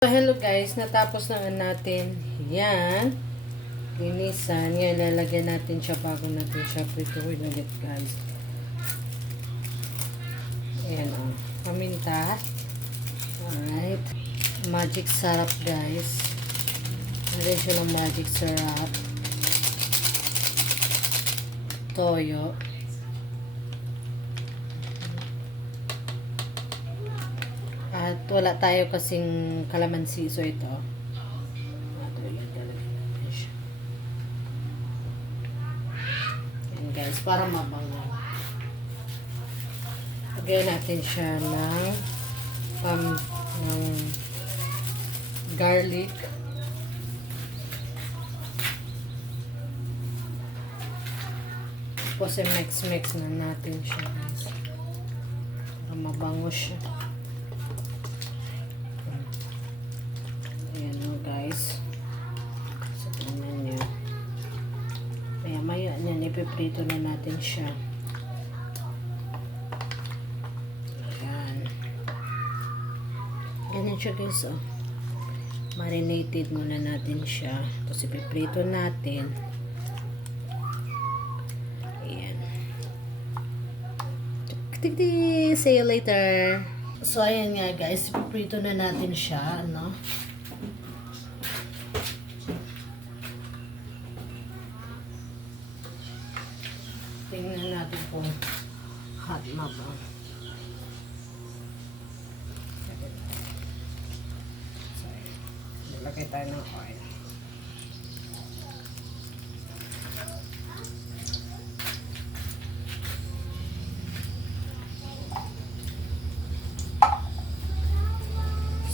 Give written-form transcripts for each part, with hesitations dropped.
So, hello guys, natapos na natin yan. Linisan. Ngayon, lalagyan natin siya bago natin siya prituin ulit guys. Ayan o. Paminta. Alright. Magic syrup guys. Meron siya ng magic syrup. Toyo. At wala tayo kasing kalamansi. So ito. Ayan guys, para mabango. Lagyan natin siya ng garlic. Tapos mix na natin siya guys. Para mabango siya. Ayan o guys. So tingnan nyo. Maya niyan ipiprito na natin siya. Ayan. Ganyan siya guys o. Marinated muna natin siya. Tapos ipiprito natin. See you later. So, ayan nga guys. Prito na natin siya, no? Tingnan natin kung hot na ba. Sorry. Nilagay tayo ng oil.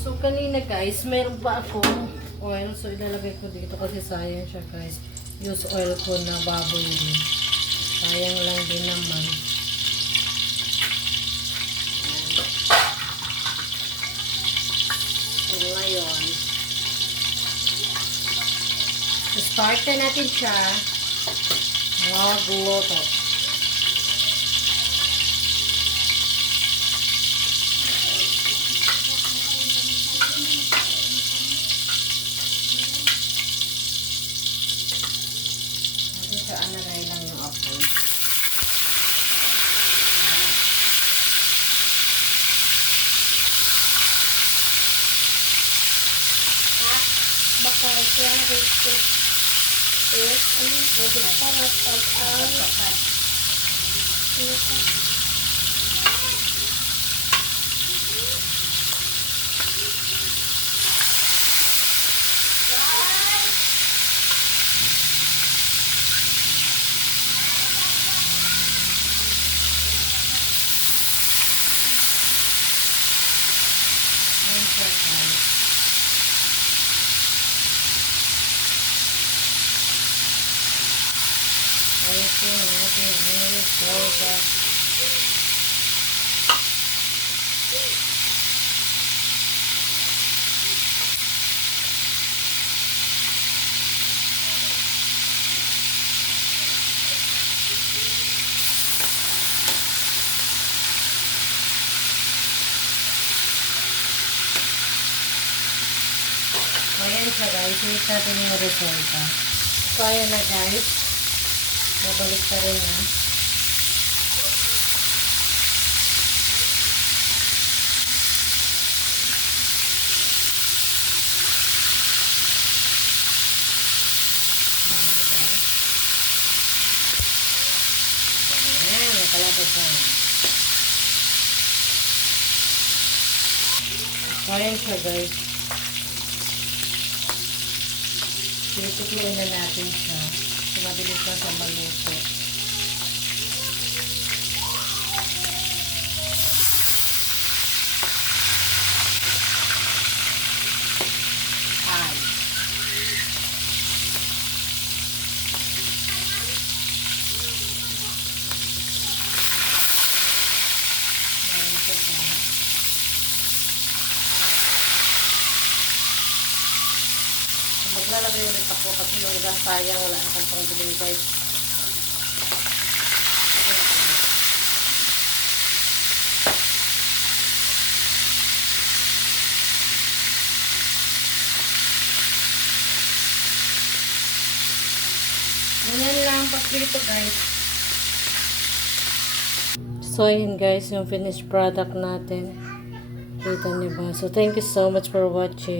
So, kanina guys, meron pa akong oil. So, ilalagay ko dito kasi sayang siya guys. Use oil ko na baboy din. Sayang lang din naman. So, ngayon, start na natin siya magluto. Ananay lang yung apoy. Bakal siya rito. Yes, ano po, para pag-ang Ayan siya guys, wait natin yung resulta. So ayan na guys, babalik ka rin na. Ayan, nakalapit na. So ayan siya guys. Pinutukluin na natin siya. So, mabilis na sa maluto. Ay. Ayan siya siya. Maglalagay ulit ako kasi yung gas sayang, wala na kang pangbiling guys. Ganyan lang pagprito guys. So yun guys, yung finished product natin. Kita niyo ba? So thank you so much for watching.